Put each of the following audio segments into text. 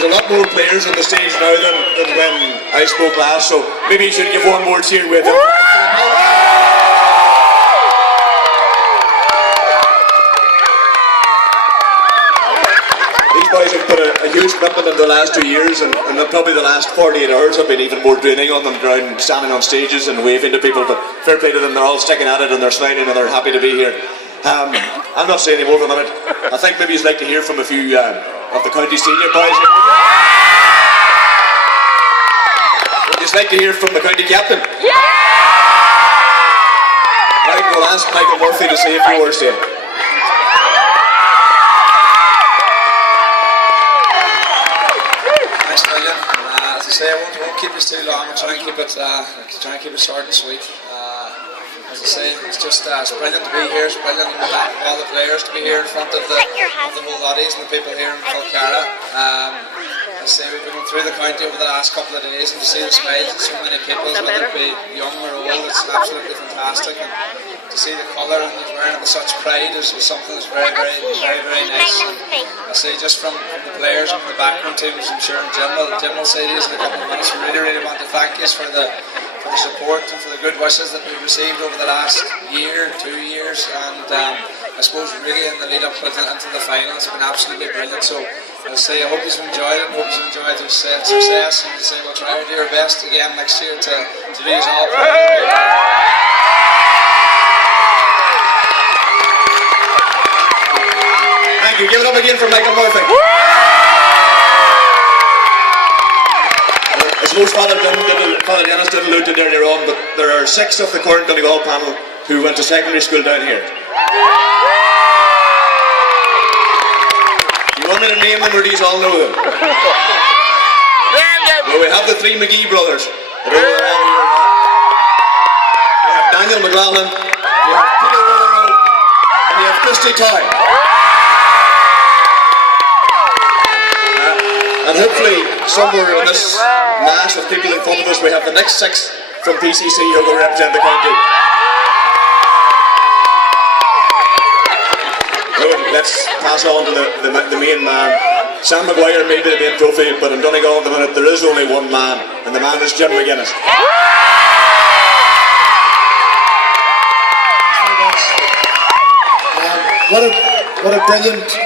There's a lot more players on the stage now than when I spoke last, so maybe you should give one more cheer with them. These boys have put a huge commitment in the last 2 years, and probably the last 48 hours have been even more draining on them, ground, standing on stages and waving to people, but fair play to them, they're all sticking at it and they're smiling and they're happy to be here. I'm not saying any more for a minute. I think maybe you'd like to hear from a few of the county senior boys here. Would you like to hear from the county captain? Yeah! Right, we'll ask Michael Murphy to say a few words to you. Thanks, William. As I say, I won't keep this too long. I'll try and keep it short and sweet. As I say, it's just it's brilliant to be here. It's brilliant for all the players to be here in front of the whole bodies and the people here in falcarragh. As I say, we've been through the county over the last couple of days, and to see the smiles of so many people, whether it be young or old, it's absolutely fantastic. And to see the colour and the wearing it with such pride is something that's very, very, very, very nice. I say, just from the players and from the background teams, I'm sure Jim will say this in a couple of minutes. We really, really want to thank you for the support and for the good wishes that we've received over the last year, 2 years, and I suppose really in the lead up into the final it's been absolutely brilliant. So I say I hope you've enjoyed it, hope you've enjoyed the success, and to say we'll try to do our best again next year to do us all proud. Thank you. Give it up again for Michael Murphy. I suppose Father Dennis did allude to it earlier on, but there are 6 of the current Donegal panel who went to secondary school down here. You want me to name them, or do you all know them? Well, we have the 3 McGee brothers. You have Daniel McLaughlin, you have Peter Rotherrow, and you have Christy Toy. And hopefully, somewhere in this mass of people in front of us, we have the next 6 from PCC who will represent the county. So let's pass on to the main man. Sam Maguire may be the main trophy, but in Donegal at the minute there is only one man, and the man is Jim McGuinness. What a brilliant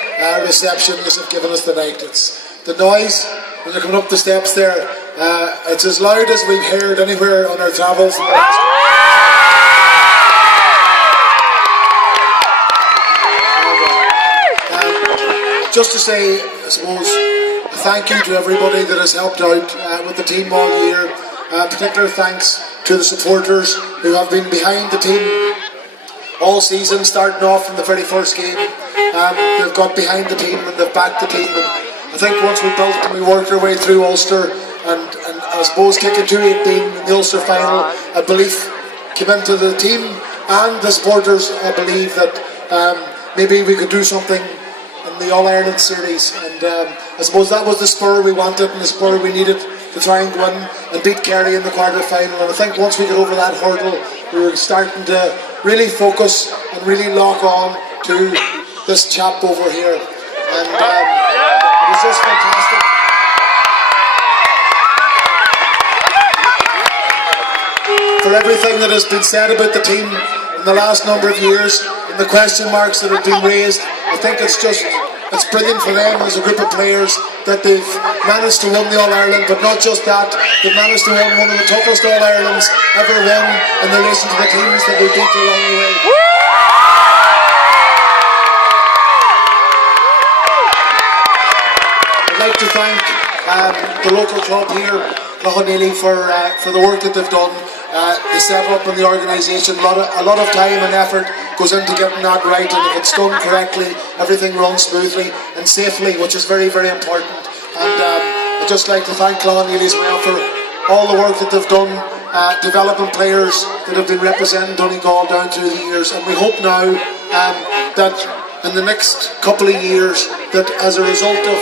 reception this have given us tonight. It's the noise when you're coming up the steps there. It's as loud as we've heard anywhere on our travels. Just to say, I suppose, a thank you to everybody that has helped out with the team all year. Particular thanks to the supporters who have been behind the team all season, starting off from the very first game. They've got behind the team and they've backed the team. And I think once we built and we worked our way through Ulster, and I suppose kicking 2-18 in the Ulster final, a belief came into the team and the supporters. I believe that maybe we could do something in the All-Ireland series, and I suppose that was the spur we wanted and the spur we needed to try and go in and beat Kerry in the quarter-final. And I think once we got over that hurdle, we were starting to really focus and really lock on to this chap over here, and it was just fantastic. For everything that has been said about the team in the last number of years, and the question marks that have been raised, I think it's brilliant for them as a group of players that they've managed to win the All-Ireland, but not just that, they've managed to win one of the toughest All-Irelands ever won in relation to the teams that they beat along the way. I'd like to thank the local club here, Cloghaneely, for the work that they've done. The setup and the organisation, a lot of time and effort goes into getting that right, and if it's done correctly, everything runs smoothly and safely, which is very, very important. And I'd just like to thank Cloghaneely as well for all the work that they've done, developing players that have been representing Donegal down through the years, and we hope now that in the next couple of years, that as a result of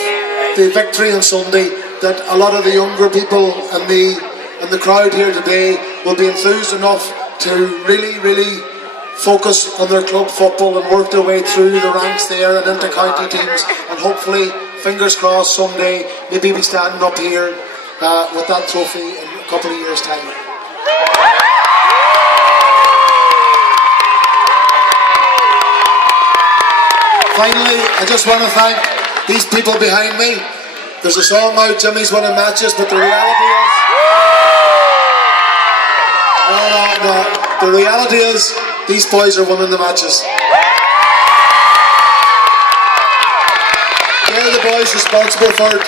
the victory on Sunday, that a lot of the younger people and the crowd here today will be enthused enough to really, really focus on their club football and work their way through the ranks there and into county teams, and hopefully fingers crossed someday, maybe be standing up here with that trophy in a couple of years' time. Finally, I just want to thank these people behind me. There's a song out, Jimmy's winning matches, but the reality is... No. The reality is, these boys are winning the matches. They're the boys responsible for it.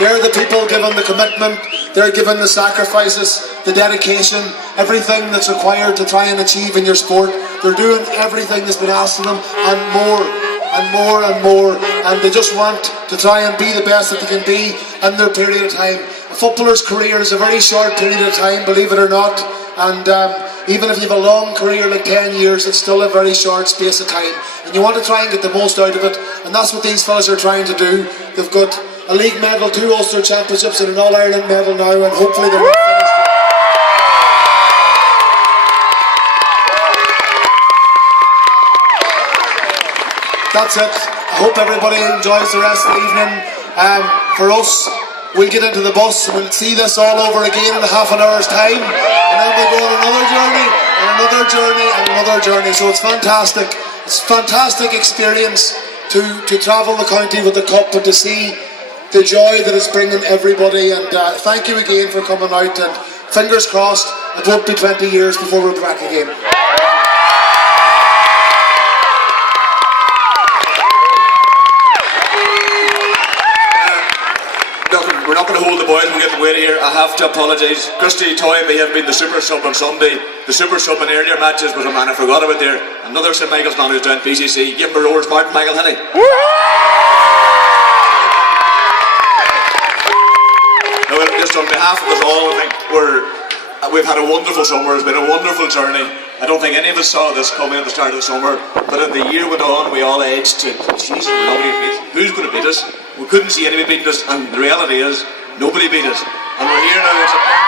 They're the people giving the commitment. They're giving the sacrifices, the dedication, everything that's required to try and achieve in your sport. They're doing everything that's been asked of them and more. And more and more, and they just want to try and be the best that they can be in their period of time. A footballer's career is a very short period of time, believe it or not, and even if you have a long career like 10 years, it's still a very short space of time, and you want to try and get the most out of it, and that's what these fellas are trying to do. They've got a league medal, 2 Ulster Championships and an All-Ireland medal now, and hopefully they're not finished. That's it. I hope everybody enjoys the rest of the evening. For us, we'll get into the bus and we'll see this all over again in half an hour's time, and then we'll go on another journey and another journey and another journey. So it's fantastic. It's a fantastic experience to travel the county with the cup and to see the joy that it's bringing everybody. And thank you again for coming out, and fingers crossed it won't be 20 years before we're back again. We're not going to hold the boys, we'll get them waiting here. I have to apologise. Christy Toy may have been the super sub on Sunday. The super sub in earlier matches was a man I forgot about there. Another St Michael's man who's down PCC. Give him a roar's mark, Michael Henny. Now, just on behalf of us all, I think we've had a wonderful summer. It's been a wonderful journey. I don't think any of us saw this coming at the start of the summer, but as the year went on, we all edged to, Jesus, who's going to beat us? We couldn't see anybody beating us, and the reality is, nobody beat us. And we're here now in September.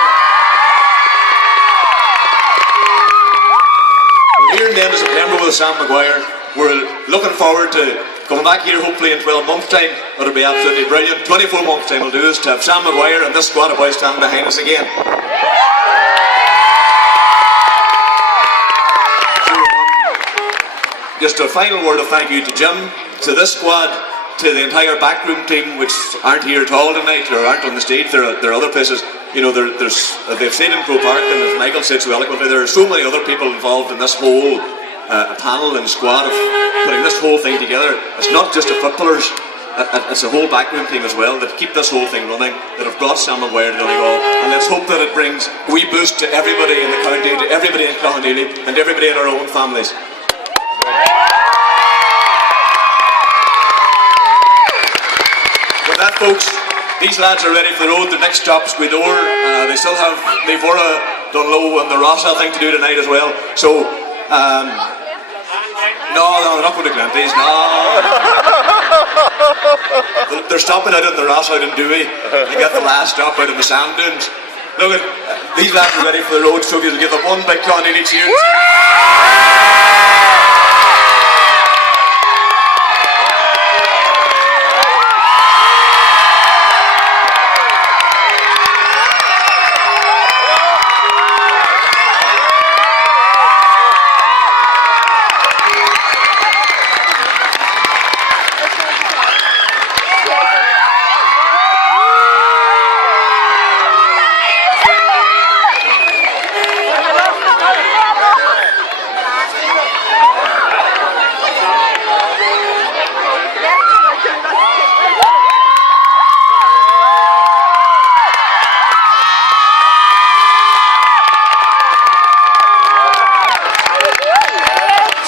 We're here in the end of September with Sam Maguire. We're looking forward to coming back here hopefully in 12 months' time. It'll be absolutely brilliant. 24 months' time will do this, to have Sam Maguire and this squad of boys standing behind us again. Just a final word of thank you to Jim, to this squad, to the entire backroom team, which aren't here at all tonight, or aren't on the stage. There are other places. You know, they've stayed in Croke Park, and as Michael said so eloquently, there are so many other people involved in this whole panel and squad of putting this whole thing together. It's not just the footballers, it's a whole backroom team as well that keep this whole thing running, that have brought Sam Maguire to Donegal, and let's hope that it brings a wee boost to everybody in the county, to everybody in Clondaly, and everybody in our own families. With that, folks, these lads are ready for the road. The next stop's Gweedore. They still have Levorah, Dunlow and the Ross, I think, to do tonight as well. So, no, they're not going to Glanties, no. They're stopping out in the Ross out in Dewey. They get the last stop out in the sand dunes. Look at these lads are ready for the road, so we'll give them one big Clondaly cheer.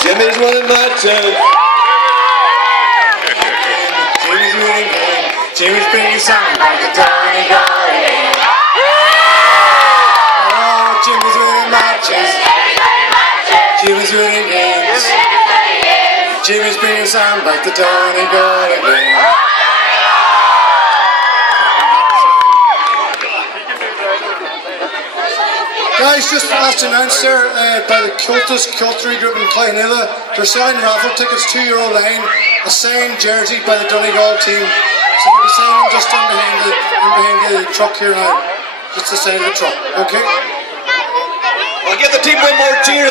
Jimmy's winning matches. Jimmy's winning games. Jimmy's bringing something back to Donegal again. Oh, Jimmy's winning matches. Jimmy's winning games. Jimmy's bringing something back to Donegal again. Guys, just last announced there by the Cultus Culture Group in Clondaly, they're selling raffle tickets, €2 line, a signed jersey by the Donegal team. So I'll be signing just in behind the truck here now. Just to sign the truck, okay? I'll give the team one more cheer.